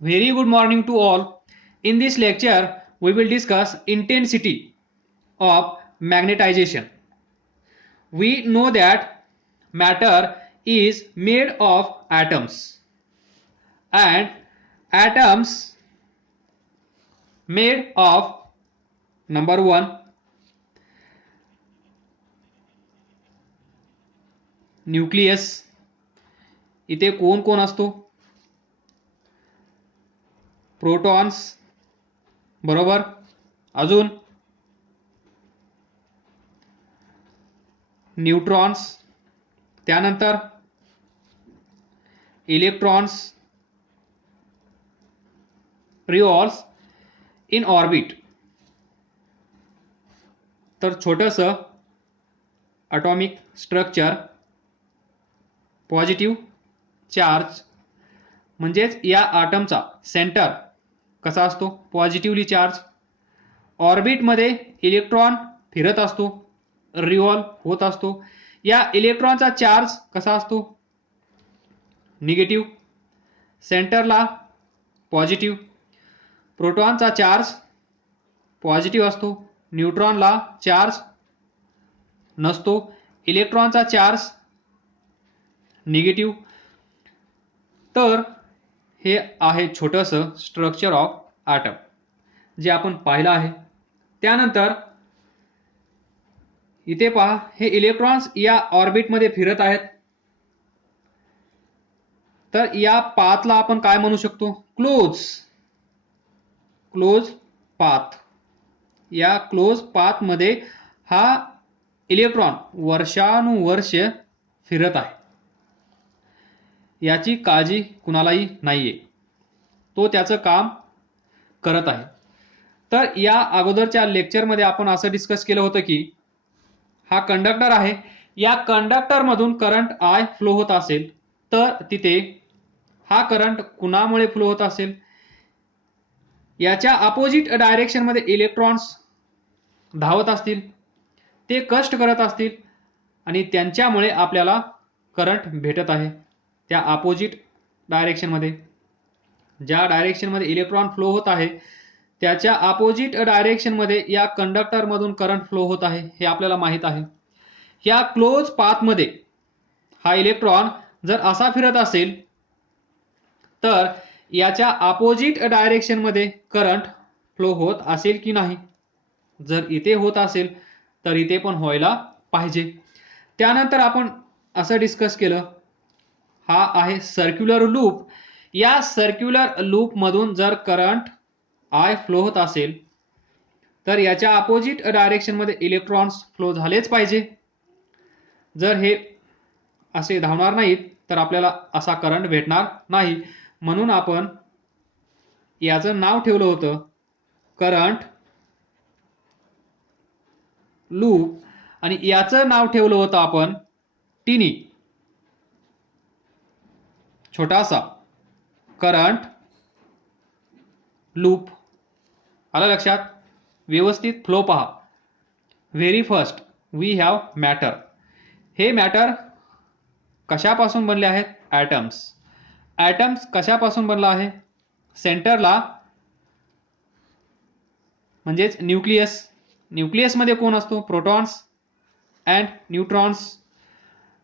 Very good morning to all. In this lecture, we will discuss intensity of magnetization. We know that matter is made of atoms and atoms made of number 1 nucleus. इथे कोण कोण असतो? Protons, बरोबर. अजून neutrons, त्यानंतर electrons, रिऑल्स in orbit. तर छोटंसं atomic structure, positive charge म्हणजेच या ॲटमचा सेंटर कसा असतो? Positively charge. ऑर्बिटमध्ये इलेक्ट्रॉन फिरत असतो, रिव्हॉल्व होत असतो. या इलेक्ट्रॉनचा चार्ज कसा असतो? निगेटिव्ह. सेंटरला पॉझिटिव्ह. प्रोटॉनचा चार्ज पॉझिटिव्ह असतो, न्यूट्रॉनला चार्ज नसतो, इलेक्ट्रॉनचा चार्ज निगेटिव्ह. तर हे आहे छोटंसं स्ट्रक्चर ऑफ ॲटम जे आपण पाहिलं आहे. त्यानंतर इथे पहा, हे इलेक्ट्रॉन्स या ऑर्बिटमध्ये फिरत आहेत. तर या पाथला आपण काय म्हणू शकतो? Close path. या क्लोज पाथमध्ये हा इलेक्ट्रॉन वर्षानुवर्ष फिरत आहे. याची काळजी कुणालाही नाहीये, तो त्याचं काम करत आहे. तर या अगोदरच्या लेक्चरमध्ये आपण असं डिस्कस केलं होतं की हा कंडक्टर आहे, या कंडक्टरमधून करंट आय फ्लो होत असेल तर तिथे हा करंट कुणामुळे फ्लो होत असेल? याच्या अपोजिट डायरेक्शनमध्ये इलेक्ट्रॉन्स धावत असतील, ते कष्ट करत असतील आणि त्यांच्यामुळे आपल्याला करंट भेटत आहे. त्या अपोजिट डायरेक्शनमध्ये, ज्या डायरेक्शनमध्ये इलेक्ट्रॉन फ्लो होत आहे त्याच्या अपोजिट डायरेक्शनमध्ये या कंडक्टरमधून करंट फ्लो होत आहे, हे आपल्याला माहित आहे. या क्लोज पाथमध्ये हा इलेक्ट्रॉन जर असा फिरत असेल तर याच्या अपोजिट डायरेक्शनमध्ये करंट फ्लो होत असेल की नाही? जर इथे होत असेल तर इथे पण व्हायला पाहिजे. त्यानंतर आपण असं डिस्कस केलं, हा आहे सर्क्युलर लूप. या सर्क्युलर लूप मधून जर करंट आय फ्लो होत असेल तर याच्या अपोजिट डायरेक्शनमध्ये इलेक्ट्रॉन्स फ्लो झालेच पाहिजे. जर हे असे धावणार नाहीत तर आपल्याला असा करंट भेटणार नाही. म्हणून आपण याचं नाव ठेवलं होतं करंट लूप आणि याचं नाव ठेवलं होतं आपण टिनी. छोटासा करंट लूप. आलं लक्षात? व्यवस्थित फ्लो पहा. Very first we have matter. हे मॅटर कशापासून बनले आहेत? ॲटम्स. ॲटम्स कशापासून बनला आहे? सेंटरला म्हणजेच न्यूक्लियस. न्यूक्लियसमध्ये कोण असतो? Protons and neutrons.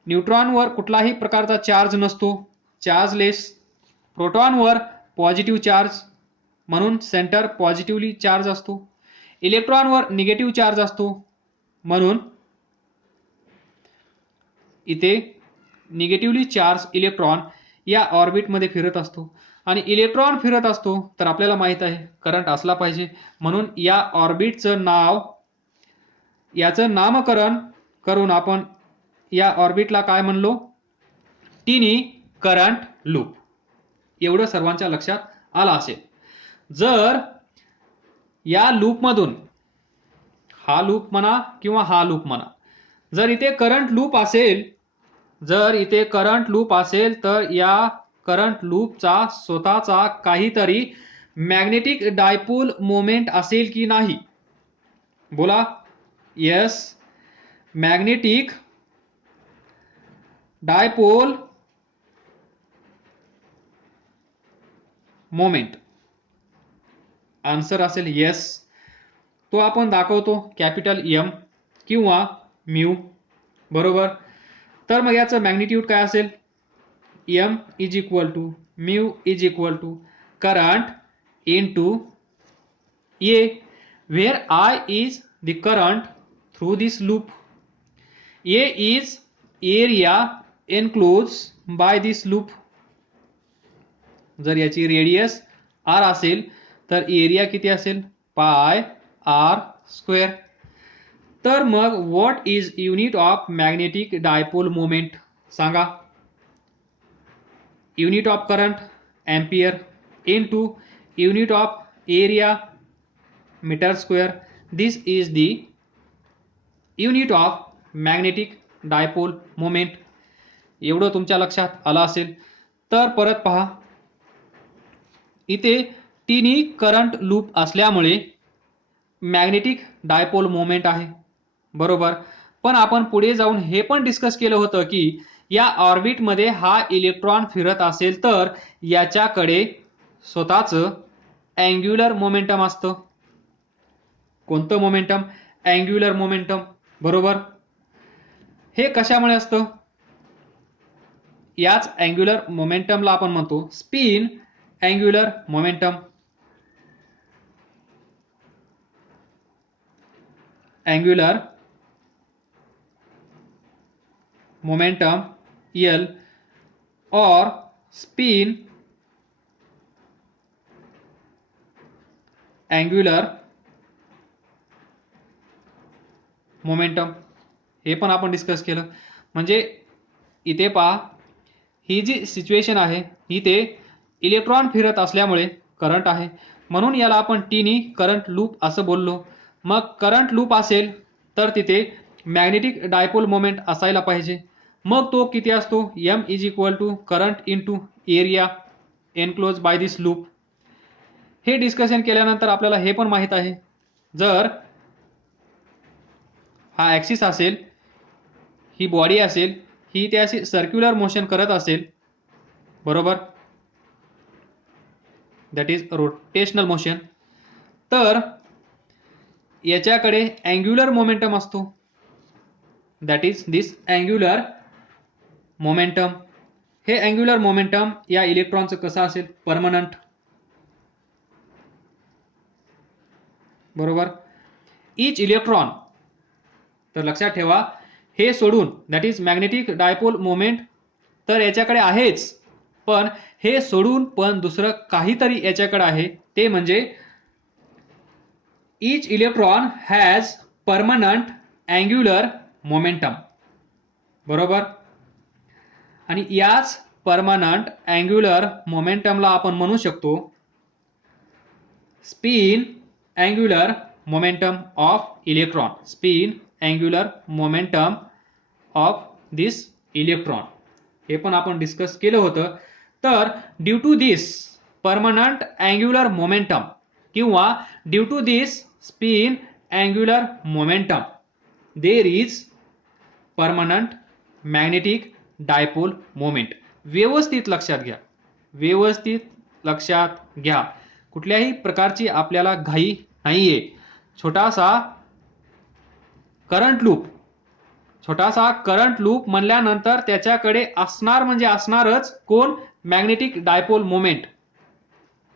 न्यूट्रॉनवर कुठलाही प्रकारचा चार्ज नसतो, चार्जलेस. प्रोटॉनवर पॉझिटिव्ह चार्ज, म्हणून सेंटर पॉझिटिव्हली चार्ज असतो. इलेक्ट्रॉनवर निगेटिव्ह चार्ज असतो, म्हणून इथे निगेटिव्हली चार्ज इलेक्ट्रॉन या ऑर्बिटमध्ये फिरत असतो. आणि इलेक्ट्रॉन फिरत असतो तर आपल्याला माहित आहे करंट असला पाहिजे. म्हणून या ऑर्बिटचं नाव, याचं नामकरण करून आपण या ऑर्बिटला काय म्हणलो? Tiny current loop. एवढं सर्वांच्या लक्षात आलं असेल. जर या लूपमधून, हा लूप म्हणा किंवा हा लूप म्हणा, जर इथे करंट लूप असेल, जर इथे करंट लूप असेल तर या करंट लूपचा स्वतःचा काहीतरी मॅग्नेटिक डायपोल मोमेंट असेल की नाही? बोला. Yes, magnetic dipole moment. Answer असेल येस. तो आपण दाखवतो कॅपिटल एम किंवा म्यू. बरोबर. तर मग याचं मॅग्निट्यूड काय असेल? M is equal to mu is equal to current into A, where I is the current through this loop, A is area enclosed by this loop. जर याची रेडियस r असेल तर एरिया किती असेल? पाय r स्क्वेअर. तर मग what is unit of magnetic dipole moment सांगा? Unit of current ampere into unit of area metre square. This is the unit of magnetic dipole moment. एवढं तुमच्या लक्षात आलं असेल. तर परत पहा, इथे तिन्ही करंट लूप असल्यामुळे मॅग्नेटिक डायपोल मोमेंट आहे. बरोबर. पण आपण पुढे जाऊन हे पण डिस्कस केलं होतं की या ऑर्बिटमध्ये हा इलेक्ट्रॉन फिरत असेल तर याच्याकडे स्वतःचं अँग्युलर मोमेंटम असतं. कोणतं मोमेंटम? Angular momentum. बरोबर. हे कशामुळे असतं? याच अँग्युलर मोमेंटमला आपण म्हणतो spin angular momentum. Angular momentum L और स्पिन अँग्युलर मोमेंटम. हे पण आपण डिस्कस केलं. म्हणजे इथे पहा, ही जी सिच्युएशन आहे इथे इलेक्ट्रॉन फिरत असल्यामुळे करंट आहे, म्हणून याला आपण तिन्ही करंट लूप असं बोललो. मग करंट लूप असेल तर तिथे मॅग्नेटिक डायपोल मोमेंट असायला पाहिजे. मग तो किती असतो? M is equal to current into area enclose by this loop. हे डिस्कशन केल्यानंतर आपल्याला हे पण माहित आहे, जर हा ॲक्सिस असेल, ही बॉडी असेल, ही ते अशी सर्क्युलर मोशन करत असेल. बरोबर. That is rotational motion. तर याच्याकडे अँग्युलर मोमेंटम असतो. That is this angular momentum. हे अँग्युलर मोमेंटम या इलेक्ट्रॉनचं कसं असेल? परमनंट. बरोबर. इच इलेक्ट्रॉन, तर लक्षात ठेवा, हे सोडून that is magnetic dipole moment तर याच्याकडे आहेच, पण हे सोडून पण दुसरं काहीतरी याच्याकडे आहे, ते म्हणजे each electron has permanent angular momentum. बरोबर. आणि याच परमनंट अँग्युलर मोमेंटमला आपण म्हणू शकतो spin angular momentum of electron. Spin angular momentum of this electron. हे पण आपण डिस्कस केलं होतं. तर due to this permanent angular momentum किंवा due to this spin angular momentum there is permanent magnetic dipole moment. व्यवस्थित लक्षात घ्या, व्यवस्थित लक्षात घ्या. कुठल्याही प्रकारची आपल्याला घाई नाहीये. छोटासा करंट लूप, छोटासा करंट लूप म्हणल्यानंतर त्याच्याकडे असणार म्हणजे असणारच कोण? Magnetic dipole moment.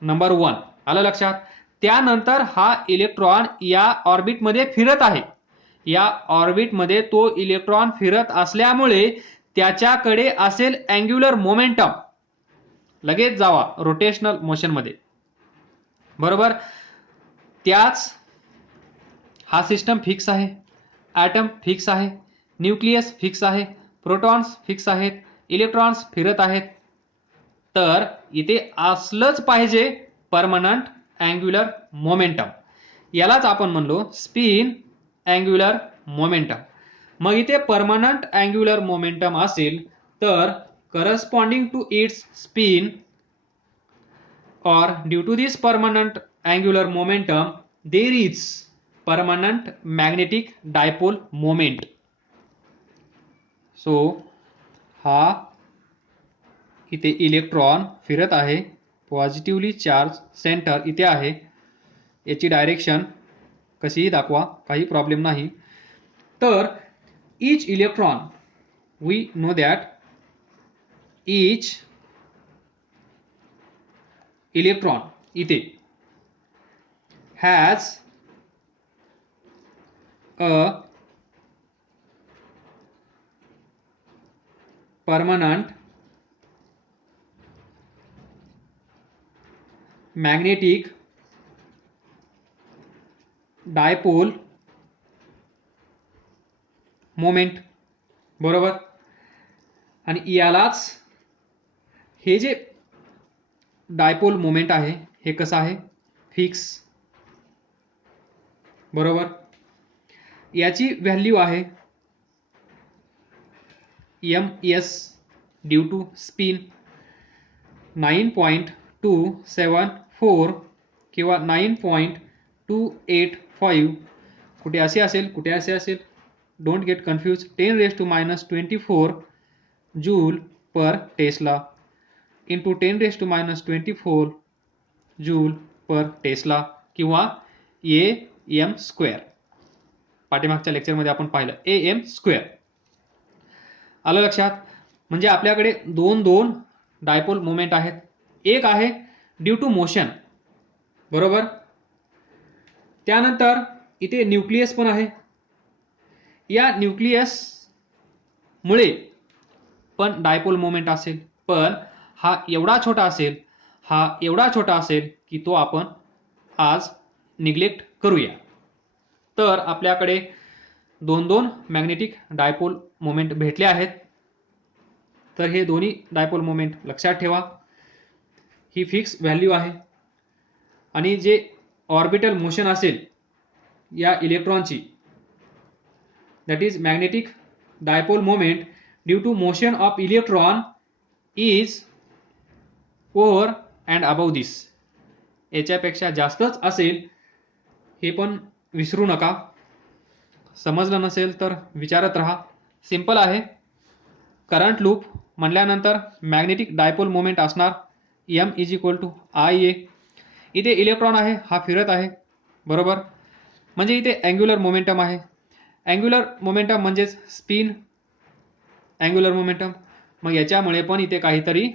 नंबर 1 आलं लक्षात. त्यानंतर हा इलेक्ट्रॉन या ऑर्बिटमध्ये फिरत आहे. या ऑर्बिटमध्ये तो इलेक्ट्रॉन फिरत असल्यामुळे त्याच्याकडे असेल अँग्युलर मोमेंटम. लगेच जावा रोटेशनल मोशन मध्ये. बरोबर. त्याच हा सिस्टम फिक्स आहे, ॲटम फिक्स आहे, न्यूक्लियस फिक्स आहे, प्रोटॉन्स फिक्स आहेत, इलेक्ट्रॉन्स फिरत आहेत. तर इथे असलंच पाहिजे परमनंट अँग्युलर मोमेंटम. यालाच आपण म्हणलो स्पिन अँग्युलर मोमेंटम. मग इथे परमनंट अँग्युलर मोमेंटम असेल तर corresponding to its spin or due to this permanent angular momentum there is permanent magnetic dipole moment. So हा इथे इलेक्ट्रॉन फिरत आहे पॉझिटिव्हली चार्ज सेंटर इथे आहे. याची डायरेक्शन कशीही दाखवा, काही प्रॉब्लेम नाही. तर each electron, we know that each electron इथे has a permanent magnetic dipole moment. बरोबर. आणि यालाच हे जे डायपोल मोमेंट आहे हे कसं आहे, फिक्स. बरोबर. याची व्हॅल्यू आहे ms ड्यू टू स्पिन 9.274 किंवा 9.285. कुठे असे असेल, कुठे असे असेल. Don't get confuse. 10⁻⁻24 joule per Tesla into 10⁻⁻24 joule per Tesla किंवा AM स्क्वेअर. पाठीमागच्या लेक्चरमध्ये आपण पाहिलं AM स्क्वेअर. आलं लक्षात. म्हणजे आपल्याकडे दोन डायपोल मोमेंट आहेत. एक आहे ड्यू टू मोशन. बरोबर. त्यानंतर इथे न्यूक्लियस पण आहे. या न्यूक्लियस मुळे पण डायपोल मोमेंट असेल, पण हा एवढा छोटा असेल, हा एवढा छोटा असेल की तो आपण आज निग्लेक्ट करूया. तर आपल्याकडे दोन मॅग्नेटिक डायपोल मोमेंट भेटले आहेत. तर हे दोन्ही डायपोल मोमेंट लक्षात ठेवा. ही फिक्स व्हॅल्यू आहे. आणि जे ऑर्बिटल मोशन असेल या इलेक्ट्रॉनची, that is magnetic dipole moment due to motion of electron is over and above this. याच्यापेक्षा जास्तच असेल हे पण विसरू नका. समजलं नसेल तर विचारत राहा. सिंपल आहे. करंट लूप म्हणल्यानंतर मॅग्नेटिक डायपोल मोमेंट असणार m is equal to IA. इथे इलेक्ट्रॉन आहे, हा फिरत आहे. बरोबर. म्हणजे इथे अँग्युलर मोमेंटम आहे. अँग्युलर मोमेंटम म्हणजेच स्पिन अँग्युलर मोमेंटम. मग याच्यामुळे पण इथे काहीतरी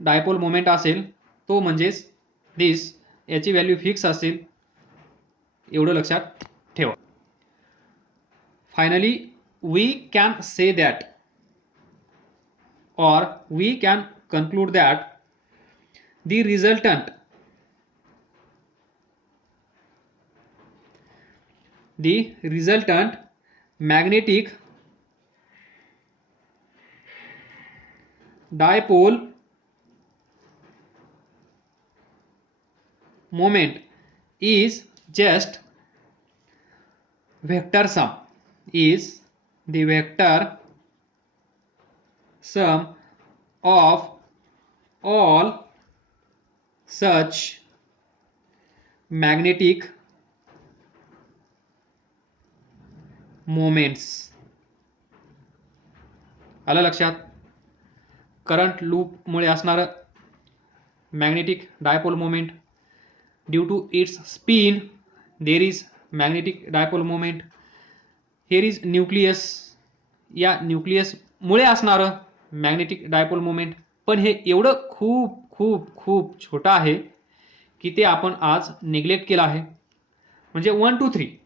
डायपोल मोमेंट असेल, तो म्हणजेच दिस. याची व्हॅल्यू फिक्स असेल, एवढं लक्षात ठेवा. Finally we can say that or we can conclude that the resultant magnetic dipole moment is just vector sum, is the vector sum of all such magnetic moments. आलं लक्षात. करंट लूप मुळे असणारं magnetic dipole moment due to its spin there is magnetic dipole moment. Here is nucleus. या nucleus मुळे असणारं magnetic dipole moment. पण हे एवढं खूप खूप खूप छोटं आहे की ते आपण आज निग्लेक्ट केलं आहे. म्हणजे 1 2 3.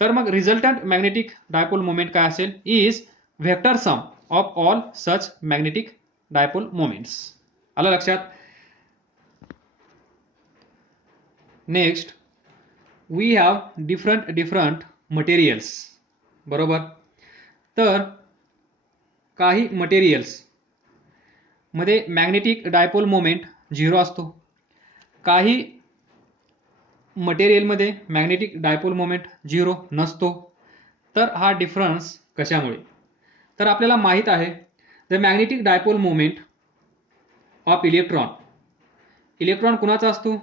तर मग रिझल्टंट मॅग्नेटिक डायपोल मोमेंट काय असेल, is vector sum of all such magnetic dipole moments. आलं लक्षात. Next we have different materials. बरोबर. तर काही मटेरियल्स मध्ये मॅग्नेटिक डायपोल मोमेंट 0 असतो. काही मटेरियलमध्ये मॅग्नेटिक डायपोल मोमेंट 0 नसतो. तर हा डिफरन्स कशामुळे. तर आपल्याला माहित आहे the magnetic dipole moment of electron. Electron कुणाचा असतो,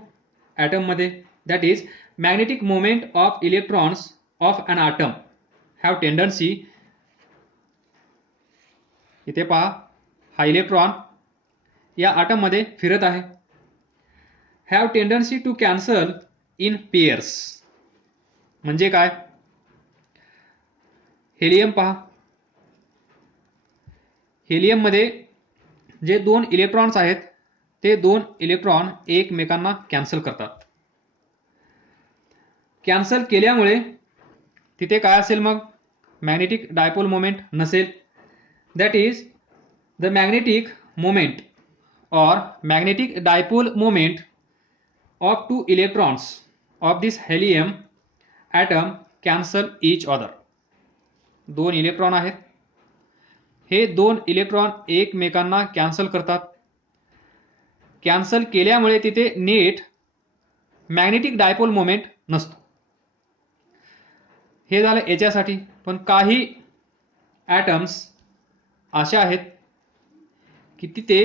ॲटम मध्ये. That is magnetic moment of electrons of an atom have tendency. इथे पहा, हा इलेक्ट्रॉन या आटममध्ये फिरत आहे. Have tendency to cancel in pairs. म्हणजे काय? हेलियम पहा, हेलियममध्ये जे 2 इलेक्ट्रॉन्स आहेत ते 2 इलेक्ट्रॉन एकमेकांना कॅन्सल करतात. कॅन्सल केल्यामुळे तिथे काय असेल मग? मॅग्नेटिक डायपोल मोमेंट नसेल. That is the magnetic moment or magnetic dipole moment of 2 electrons of this helium atom cancel each other. 2 electron आहेत, हे 2 इलेक्ट्रॉन एकमेकांना कॅन्सल करतात. कॅन्सल केल्यामुळे तिथे नेट मॅग्नेटिक डायपोल मोमेंट नसतो. हे झालं याच्यासाठी. पण काही ॲटम्स अशा आहेत की तिथे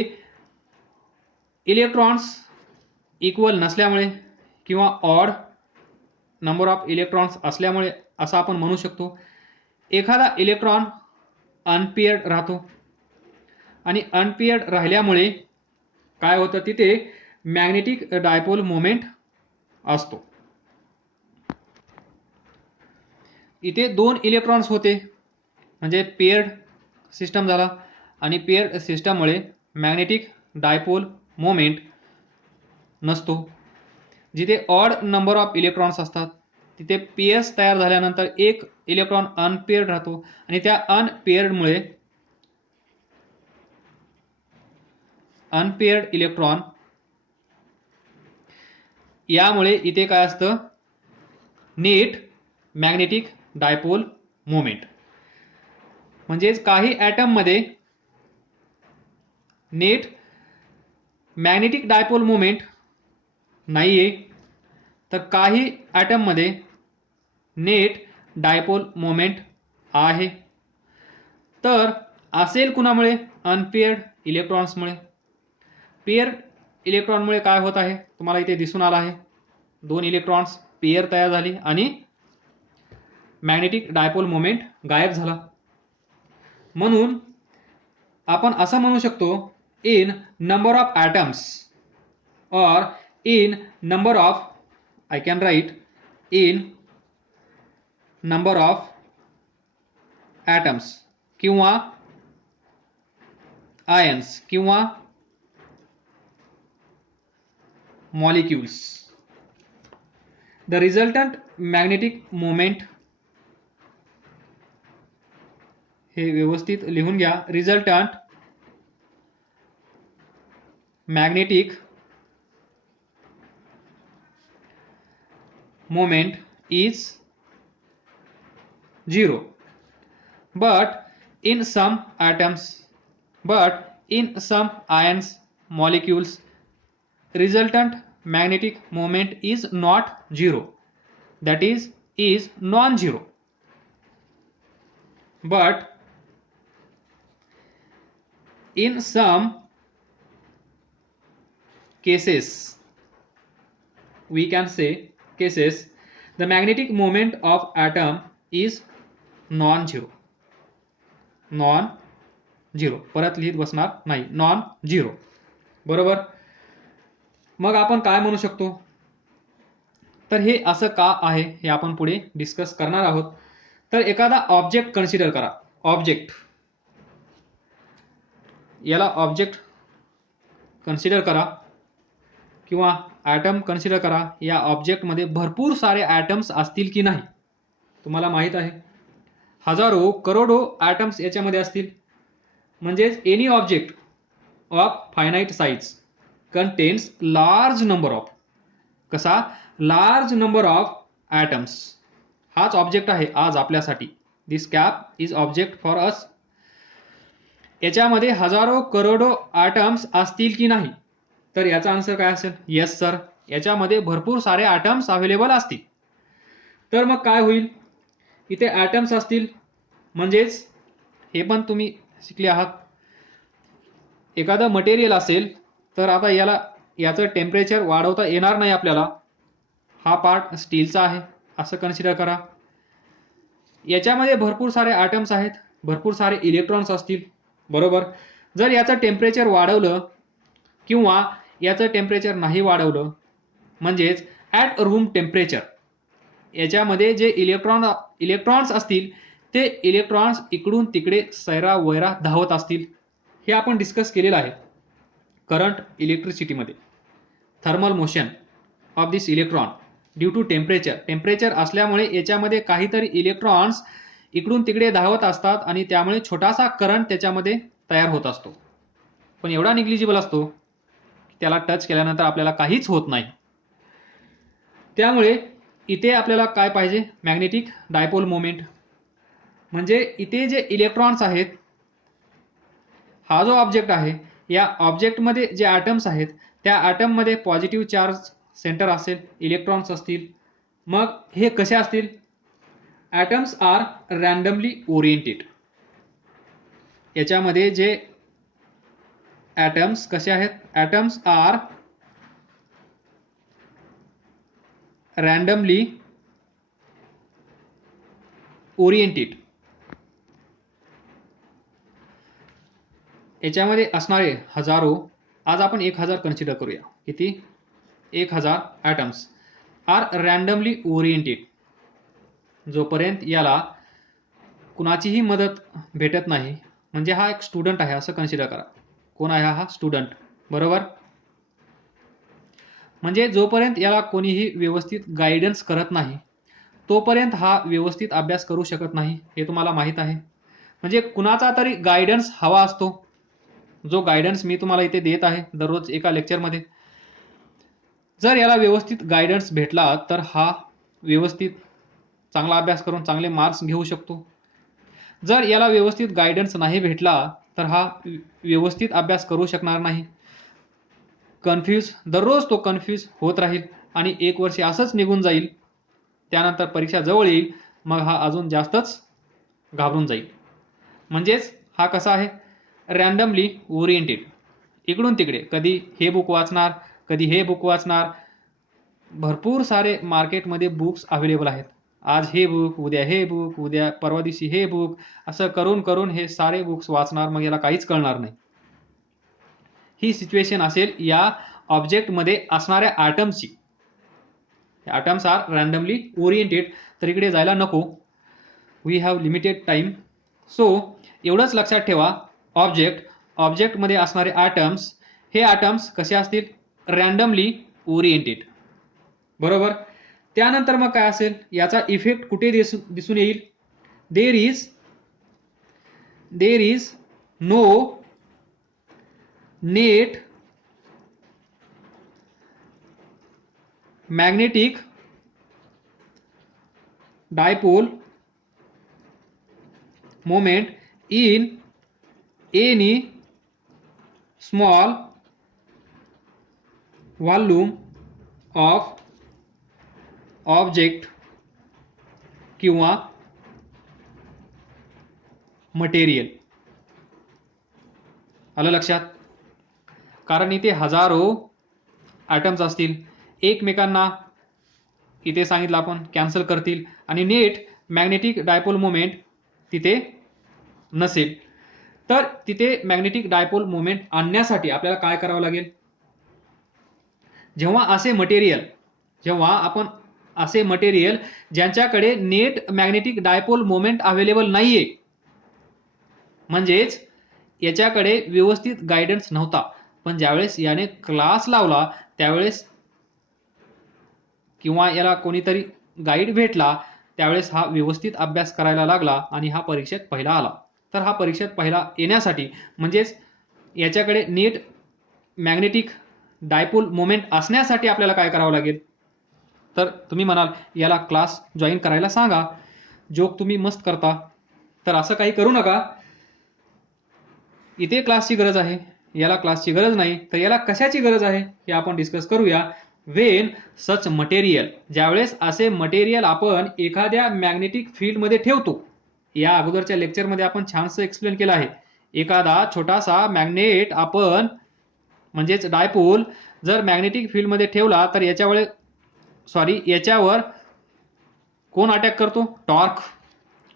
इलेक्ट्रॉन्स इक्वल नसल्यामुळे किंवा ऑड नंबर ऑफ इलेक्ट्रॉन्स असल्यामुळे असं आपण म्हणू शकतो, एखादा इलेक्ट्रॉन अनपेअर्ड राहतो आणि अनपेअर्ड राहिल्यामुळे काय होतं, तिथे मॅग्नेटिक डायपोल मोमेंट असतो. इथे 2 इलेक्ट्रॉन्स होते म्हणजे पेअर्ड सिस्टम झाला आणि पेअर्ड सिस्टममुळे मॅग्नेटिक डायपोल मोमेंट नसतो. जिथे ऑड नंबर ऑफ इलेक्ट्रॉन्स असतात तिथे पेअर्स तयार झाल्यानंतर एक इलेक्ट्रॉन अनपेअर्ड राहतो आणि त्या अनपेअर्डमुळे अनपेअर्ड इलेक्ट्रॉन यामुळे इथे काय असतं, नेट मॅग्नेटिक डायपोल मोमेंट. म्हणजेच काही ॲटम मध्ये नेट मॅग्नेटिक डायपोल मोमेंट नाहीये, तर काही ॲटम मध्ये नेट डायपोल मोमेंट आहे. तर असेल कुणामुळे? अनपेअर्ड इलेक्ट्रॉन्समुळे. पेअर्ड इलेक्ट्रॉनमुळे काय होत आहे तुम्हाला इथे दिसून आला आहे, 2 इलेक्ट्रॉन्स पेअर तयार झाली आणि मॅग्नेटिक डायपोल मोमेंट गायब झाला. म्हणून आपण असं म्हणू शकतो, in number of atoms or in number of, I can write in number of atoms किंवा ions किंवा molecules, the resultant magnetic moment, हे व्यवस्थित लिहून घ्या, resultant magnetic moment is 0, but in some atoms, but in some ions molecules resultant magnetic moment is not 0, that is non-zero. But in some cases, we can say cases, the magnetic moment of atom is non-zero. non-zero परत लिहित बसणार नाही, non-zero. बरोबर. मग आपण काय म्हणू शकतो, तर हे असं का आहे हे आपण पुढे डिस्कस करणार आहोत. तर एखादा ऑब्जेक्ट कन्सिडर करा, ऑब्जेक्ट, याला ऑब्जेक्ट कन्सिडर करा किंवा ॲटम कन्सिडर करा. या ऑब्जेक्टमध्ये भरपूर सारे ॲटम्स असतील की नाही तुम्हाला माहित आहे, हजारो करोडो ॲटम्स याच्यामध्ये असतील. म्हणजेच any object of finite size contains large number of, कसा, लार्ज नंबर ऑफ ॲटम्स. हाच ऑब्जेक्ट आहे आज आपल्यासाठी. This cap is object for us. याच्यामध्ये हजारो करोडो ॲटम्स असतील की नाही, तर याचा आन्सर काय असेल? येस सर, याच्यामध्ये भरपूर सारे ॲटम्स अवेलेबल असतील. तर मग काय होईल, इथे ॲटम्स असतील म्हणजेच हे पण तुम्ही शिकले आहात, एखादं मटेरियल असेल तर आता याचं टेम्परेचर वाढवता येणार नाही आपल्याला. हा पार्ट स्टीलचा आहे असं कन्सिडर करा. याच्यामध्ये भरपूर सारे ॲटम्स आहेत, भरपूर सारे इलेक्ट्रॉन्स असतील. बरोबर. जर याचं टेम्परेचर वाढवलं किंवा याचं टेम्परेचर नाही वाढवलं म्हणजेच ॲट रूम टेम्परेचर याच्यामध्ये जे इलेक्ट्रॉन्स असतील ते इलेक्ट्रॉन्स इकडून तिकडे सैरा वैरा धावत असतील. हे आपण डिस्कस केलेलं आहे करंट इलेक्ट्रिसिटीमध्ये. Thermal motion of this electron due to temperature असल्यामुळे याच्यामध्ये काहीतरी इलेक्ट्रॉन्स इकडून तिकडे धावत असतात आणि त्यामुळे छोटासा करंट त्याच्यामध्ये तयार होत असतो, पण एवढा निग्लिजिबल असतो की त्याला टच केल्यानंतर आपल्याला काहीच होत नाही. त्यामुळे इथे आपल्याला काय पाहिजे, मॅग्नेटिक डायपोल मोमेंट. म्हणजे इथे जे इलेक्ट्रॉन्स आहेत, हा जो ऑब्जेक्ट आहे या ऑब्जेक्टमध्ये जे ॲटम्स आहेत त्या ॲटममध्ये पॉझिटिव्ह चार्ज सेंटर असेल, इलेक्ट्रॉन्स असतील. मग हे कसे असतील, ॲटम्स आर रँडमली ओरिएंटेड. याच्यामध्ये जे ॲटम्स कसे आहेत, ॲटम्स आर रँडमली ओरिएंटेड. याच्यामध्ये असणारे हजारो, आज आपण 1000 कन्सिडर करूया. किती, 1000 ॲटम्स आर रँडमली ओरिएंटेड. जोपर्यंत याला कुणाचीही मदत भेटत नाही, म्हणजे हा एक स्टुडंट आहे असं कन्सिडर करा. कोण आहे हा, स्टुडंट, बरोबर. म्हणजे जोपर्यंत याला कोणीही व्यवस्थित गायडन्स करत नाही तोपर्यंत हा व्यवस्थित अभ्यास करू शकत नाही, हे तुम्हाला माहीत आहे. म्हणजे कुणाचा तरी गायडन्स हवा असतो, जो गायडन्स मी तुम्हाला इथे देत आहे दररोज एका लेक्चरमध्ये. जर याला व्यवस्थित गायडन्स भेटला तर हा व्यवस्थित चांगला अभ्यास करून चांगले मार्क्स घेऊ शकतो. जर याला व्यवस्थित गायडन्स नाही भेटला तर हा व्यवस्थित अभ्यास करू शकणार नाही. दररोज तो कन्फ्यूज होत राहील आणि 1 वर्ष असंच निघून जाईल. त्यानंतर परीक्षा जवळ येईल, मग हा अजून जास्तच घाबरून जाईल. म्हणजेच हा कसा आहे, रँडमली ओरिएंटेड. इकडून तिकडे कधी हे बुक वाचणार, कधी हे बुक वाचणार. भरपूर सारे मार्केटमध्ये बुक्स अवेलेबल आहेत. आज हे बुक, उद्या हे बुक, उद्या परवा दिवशी हे बुक, असं करून करून हे सारे बुक्स वाचणार, मग याला काहीच कळणार नाही. ही सिच्युएशन असेल या ऑब्जेक्टमध्ये असणाऱ्या ॲटम्सची. Atoms are randomly oriented. तर इकडे जायला नको, we have limited time. So एवढंच लक्षात ठेवा, ऑब्जेक्टमध्ये असणारे ॲटम्स, हे ॲटम्स कसे असतील, रँडमली ओरिएंटेड, बरोबर. त्यानंतर मग काय असेल, याचा इफेक्ट कुठे दिसून येईल, there is no net magnetic dipole moment in any small volume of object किंवा मटेरियल. आलं लक्षात. कारण इथे हजारो ॲटम्स असतील, एकमेकांना इथे सांगितलं आपण कॅन्सल करतील आणि नेट मॅग्नेटिक डायपोल मोमेंट तिथे नसेल. तर तिथे मॅग्नेटिक डायपोल मोमेंट आणण्यासाठी आपल्याला काय करावं लागेल, जेव्हा आपण असे मटेरियल ज्यांच्याकडे net magnetic dipole moment available नाहीये, म्हणजेच याच्याकडे व्यवस्थित गायडन्स नव्हता, पण ज्यावेळेस याने क्लास लावला त्यावेळेस किंवा याला कोणीतरी गाईड भेटला त्यावेळेस हा व्यवस्थित अभ्यास करायला लागला आणि हा परीक्षेत पहिला आला. तर हा परीक्षेत पहिला येण्यासाठी म्हणजेच याच्याकडे नेट मॅग्नेटिक डायपोल मोमेंट असण्यासाठी आपल्याला काय करावं लागेल, तर तुम्ही म्हणाल याला क्लास जॉईन करायला सांगा, जोक तुम्ही मस्त करता. तर असं काही करू नका. इथे क्लासची गरज आहे, याला क्लासची गरज नाही, तर याला कशाची गरज आहे हे आपण डिस्कस करूया. वेन सच मटेरियल, ज्यावेळेस असे मटेरियल आपण एखाद्या मॅग्नेटिक फील्डमध्ये ठेवतो. या अगोदरच्या लेक्चरमध्ये आपण छानसं एक्सप्लेन केलं आहे. एखादा छोटासा मॅग्नेट आपण म्हणजेच डायपोल जर मॅग्नेटिक फील्डमध्ये ठेवला तर याच्यावर कोण अटॅक करतो, टॉर्क,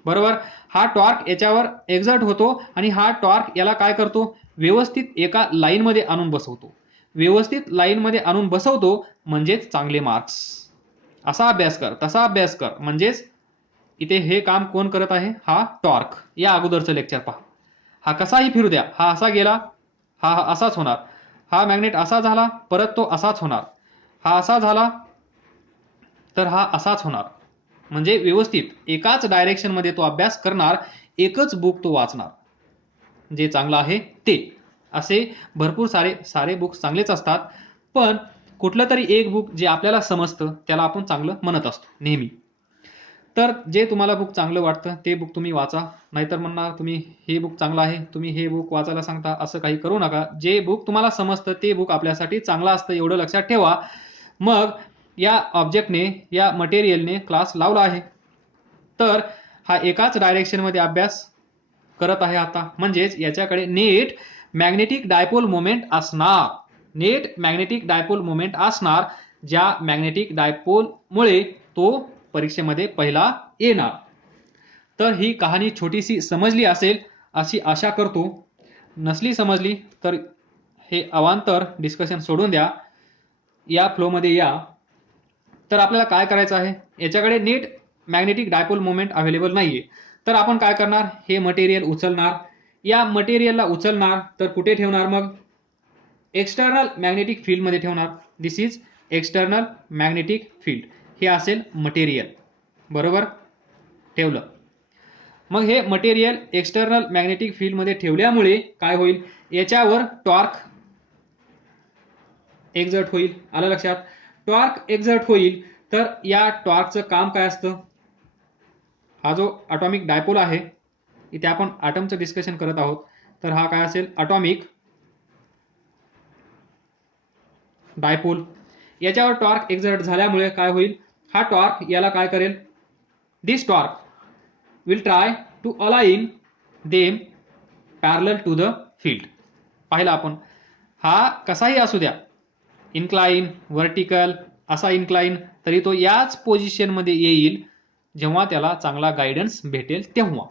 बरोबर. हा टॉर्क याच्यावर एक्झर्ट होतो आणि हा टॉर्क याला काय करतो, व्यवस्थित एका लाईनमध्ये आणून बसवतो. व्यवस्थित लाईनमध्ये आणून बसवतो म्हणजेच चांगले मार्क्स. असा अभ्यास कर, तसा अभ्यास कर, म्हणजेच इथे हे काम कोण करत आहे? हा टॉर्क. या अगोदरचं लेक्चर पहा. हा कसाही फिरू द्या, हा असा गेला, हा असाच होणार. हा मॅग्नेट असा झाला, परत तो असाच होणार. हा असा झाला तर हा असाच होणार. म्हणजे व्यवस्थित एकाच डायरेक्शन मध्ये तो अभ्यास करणार, एकच बुक तो वाचणार, जे चांगलं आहे ते. असे भरपूर सारे बुक चांगलेच असतात, पण कुठलं तरी एक बुक जे आपल्याला समजतं त्याला आपण चांगलं म्हणत असतो नेहमी. तर जे तुम्हाला बुक चांगलं वाटतं ते बुक तुम्ही वाचा. नाहीतर म्हणणार तुम्ही हे बुक चांगलं आहे, तुम्ही हे बुक वाचायला सांगता, असं काही करू नका. जे बुक तुम्हाला समजतं ते बुक आपल्यासाठी चांगलं असतं, एवढं लक्षात ठेवा. मग या ऑब्जेक्टने, या मटेरियलने क्लास लावला आहे, तर हा एकाच डायरेक्शनमध्ये अभ्यास करत आहे आता, म्हणजेच याच्याकडे नेट मॅग्नेटिक डायपोल मोमेंट असणार. नेट मॅग्नेटिक डायपोल मोमेंट असणार, ज्या मॅग्नेटिक डायपोलमुळे तो परीक्षेमध्ये पहिला येणार. तर ही कहाणी छोटीशी समजली असेल अशी आशा करतो. नसली समजली तर हे अवांतर डिस्कशन सोडून द्या, या फ्लोमध्ये या. तर आपल्याला काय करायचं आहे? याच्याकडे net magnetic dipole moment available नाहीये, तर आपण काय करणार? हे मटेरियल उचलणार. या मटेरियलला उचलणार तर कुठे ठेवणार? मग एक्सटर्नल मॅग्नेटिक फील्ड मध्ये ठेवणार. दिस इज एक्सटर्नल मॅग्नेटिक फील्ड. हे असेल मटेरियल, बरोबर? ठेवलं. मग हे मटेरियल एक्सटर्नल मॅग्नेटिक फील्ड मध्ये ठेवल्यामुळे काय होईल? याच्यावर टॉर्क एक्झर्ट होईल. आलं लक्षात? टॉर्क एक्झर्ट होईल, तर या टॉर्कचं काम काय असतं? हा जो ॲटॉमिक डायपोल आहे, इथे आपण ॲटमचं डिस्कशन करत आहोत, तर हा काय असेल? Atomic dipole. याच्यावर टॉर्क एक्झर्ट झाल्यामुळे काय होईल? हा टॉर्क याला काय करेल? This torque will try to align them parallel to the field. पाहिलं आपण. हा कसाही असू द्या, इन्क्लाइन, व्हर्टिकल, असा इन्क्लाइन, तरी तो याच पोझिशनमध्ये येईल जेव्हा त्याला चांगला गायडन्स भेटेल तेव्हा.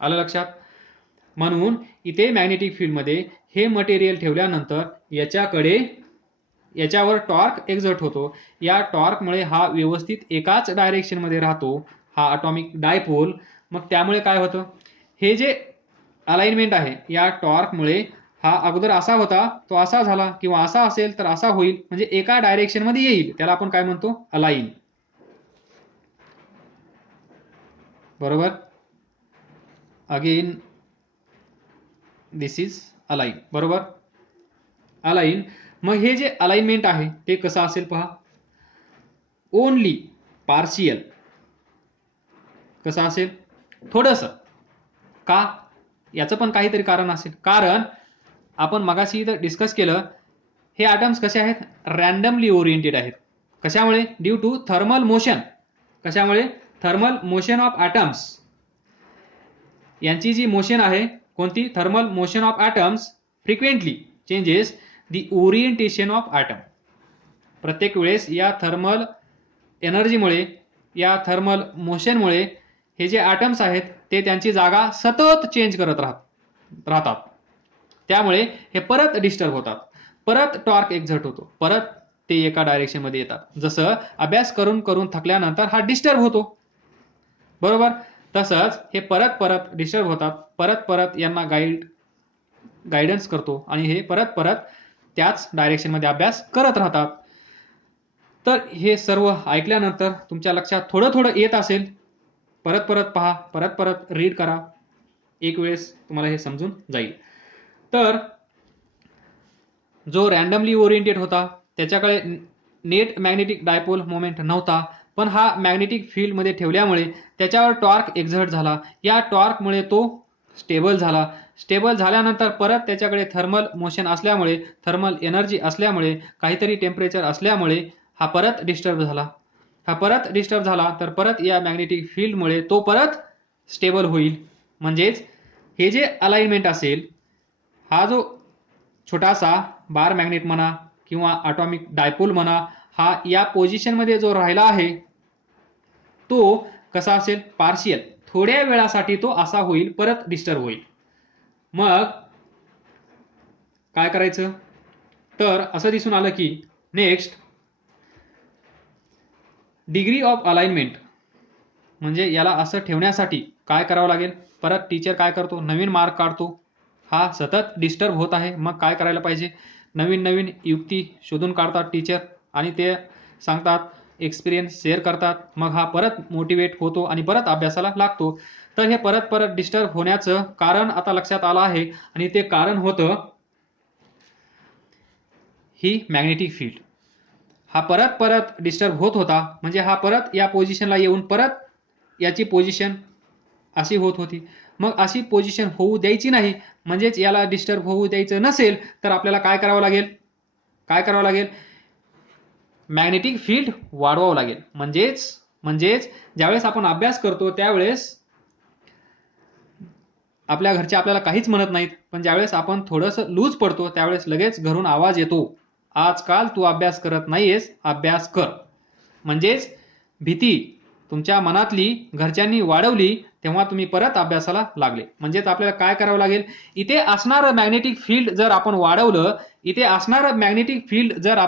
आलं लक्षात? म्हणून इथे मॅग्नेटिक फील्डमध्ये हे मटेरियल ठेवल्यानंतर याच्यावर टॉर्क एक्झर्ट होतो. या टॉर्कमुळे हा व्यवस्थित एकाच डायरेक्शनमध्ये राहतो, हा ॲटॉमिक डायपोल. मग त्यामुळे काय होतं? हे जे अलाइनमेंट आहे, या टॉर्कमुळे हा अगोदर असा होता, तो असा झाला, किंवा असा असेल तर असा होईल, म्हणजे एका डायरेक्शनमध्ये येईल. त्याला आपण काय म्हणतो? अलाइन. बरोबर? Again this is align. बरोबर? अलाइन. मग हे जे अलाइनमेंट आहे ते कसं असेल पहा. Only partial. कसं असेल? थोडंसं. का? याचं पण काहीतरी कारण असेल. कारण आपण मगाशी इथं डिस्कस केलं, हे ॲटम्स कसे आहेत? रॅन्डमली ओरिएंटेड आहेत. कशामुळे? Due to thermal motion. कशामुळे? Thermal motion of atoms. यांची जी मोशन आहे, कोणती? Thermal motion of atoms frequently changes the orientation of atom. प्रत्येक वेळेस या थर्मल एनर्जीमुळे, या थर्मल मोशनमुळे हे जे ॲटम्स आहेत ते त्यांची जागा सतत चेंज करत राहतात. त्यामुळे हे परत डिस्टर्ब होतात, परत टॉर्क एक्झर्ट होतो, परत ते एका डायरेक्शनमध्ये येतात. जसं अभ्यास करून करून थकल्यानंतर हा डिस्टर्ब होतो, बरोबर? तसंच हे परत परत डिस्टर्ब होतात, परत परत यांना गायडन्स करतो, आणि हे परत परत त्याच डायरेक्शनमध्ये अभ्यास करत राहतात. तर हे सर्व ऐकल्यानंतर तुमच्या लक्षात थोडं थोडं येत असेल, परत परत पहा, परत परत रीड करा, एक वेळेस तुम्हाला हे समजून जाईल. तर जो रॅन्डमली ओरिएंटेड होता त्याच्याकडे नेट मॅग्नेटिक डायपोल मोमेंट नव्हता, पण हा मॅग्नेटिक फील्डमध्ये ठेवल्यामुळे त्याच्यावर टॉर्क एक्झर्ट झाला. या टॉर्कमुळे तो स्टेबल झाला. स्टेबल झाल्यानंतर परत त्याच्याकडे थर्मल मोशन असल्यामुळे, थर्मल एनर्जी असल्यामुळे, काहीतरी टेम्परेचर असल्यामुळे हा परत डिस्टर्ब झाला. हा परत डिस्टर्ब झाला तर परत या मॅग्नेटिक फील्डमुळे तो परत स्टेबल होईल. म्हणजेच हे जे अलाइनमेंट असेल, हा जो छोटासा बार मॅग्नेट म्हणा किंवा ॲटॉमिक डायपोल म्हणा, हा या पोझिशनमध्ये जो राहिला आहे तो कसा असेल? पार्शियल. थोड्या वेळासाठी तो असा होईल, परत डिस्टर्ब होईल. मग काय करायचं? तर असं दिसून आलं की नेक्स्ट डिग्री ऑफ अलाइनमेंट म्हणजे याला असं ठेवण्यासाठी काय करावं लागेल. परत टीचर काय करतो, नवीन मार्क काढतो. हा सतत डिस्टर्ब होत आहे, मग काय करायला पाहिजे, नवीन नवीन युक्ती शोधून काढतात टीचर आणि ते सांगतात, एक्सपिरियन्स शेअर करतात. मग हा परत मोटिवेट होतो आणि परत अभ्यासाला लागतो. तर हे परत परत डिस्टर्ब होण्याचं कारण आता लक्षात आलं आहे आणि ते कारण होतं ही मॅग्नेटिक फील्ड. हा परत परत डिस्टर्ब होत होता म्हणजे हा परत या पोझिशनला येऊन परत याची पोझिशन अशी होत होती. मग अशी पोझिशन होऊ द्यायची नाही, म्हणजेच याला डिस्टर्ब होऊ द्यायचं नसेल तर आपल्याला काय करावं लागेल, काय करावं लागेल, मॅग्नेटिक फील्ड वाढवावं लागेल. म्हणजेच ज्यावेळेस आपण अभ्यास करतो त्यावेळेस आपल्या घरचे आपल्याला काहीच म्हणत नाहीत, पण ज्यावेळेस आपण थोडंसं लूज पडतो त्यावेळेस लगेच घरून आवाज येतो, आजकाल तू अभ्यास करत नाहीयेस, अभ्यास कर. म्हणजेच भीती तुमच्या मनातली घरच्यांनी वाढवली तेव्हा तुम्ही परत अभ्यासाला लागले. म्हणजेच आपल्याला काय करावं लागेल, इथे असणारं मॅग्नेटिक फील्ड जर आपण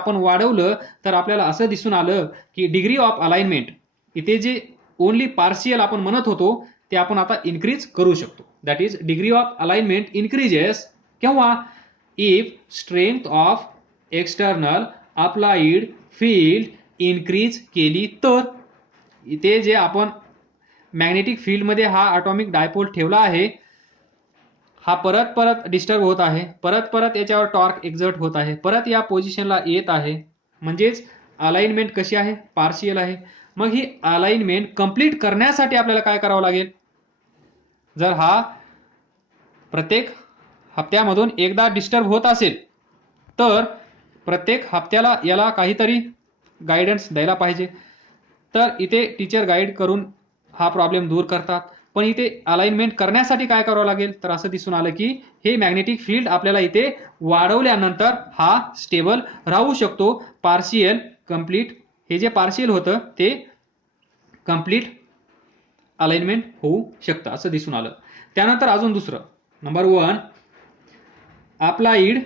वाढवलं, तर आपल्याला असं दिसून आलं की डिग्री ऑफ अलाइनमेंट इथे जे ओनली पार्शियल आपण म्हणत होतो ते आपण आता इन्क्रीज करू शकतो. That is degree of alignment increases केव्हा, if strength of external applied field increase केली तर. इथे जे आपण मॅग्नेटिक फील्डमध्ये हा ॲटॉमिक डायपोल ठेवला आहे, हा परत परत डिस्टर्ब होत आहे, परत परत याच्यावर टॉर्क एक्झर्ट होत आहे, परत या पोझिशनला येत आहे. म्हणजेच अलाइनमेंट कशी आहे, पार्शियल आहे. मग ही अलाइनमेंट कंप्लीट करण्यासाठी आपल्याला काय करावं लागेल, जर हा प्रत्येक हप्त्यामधून एकदा डिस्टर्ब होत असेल तर प्रत्येक हप्त्याला याला काहीतरी गायडन्स द्यायला पाहिजे. तर इथे टीचर गाईड करून हा प्रॉब्लेम दूर करतात. पण इथे अलाइनमेंट करण्यासाठी काय करावं लागेल, तर असं दिसून आलं की हे मॅग्नेटिक फील्ड आपल्याला इथे वाढवल्यानंतर हा स्टेबल राहू शकतो. पार्शियल कंप्लीट, हे जे पार्शियल होतं ते कंप्लीट अलाइनमेंट होऊ शकतं असं दिसून आलं. त्यानंतर अजून दुसरं, नंबर 1 अप्लाइड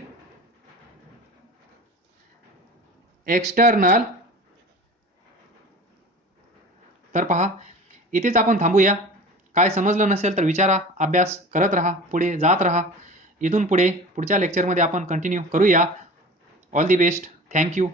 एक्सटर्नल. तर पहा इथेच आपण थांबूया. काय समजलं नसेल तर विचारा, अभ्यास करत राहा, पुढे जात राहा. इथून पुढे पुढच्या लेक्चरमध्ये आपण कंटिन्यू करूया. All the best. थँक्यू.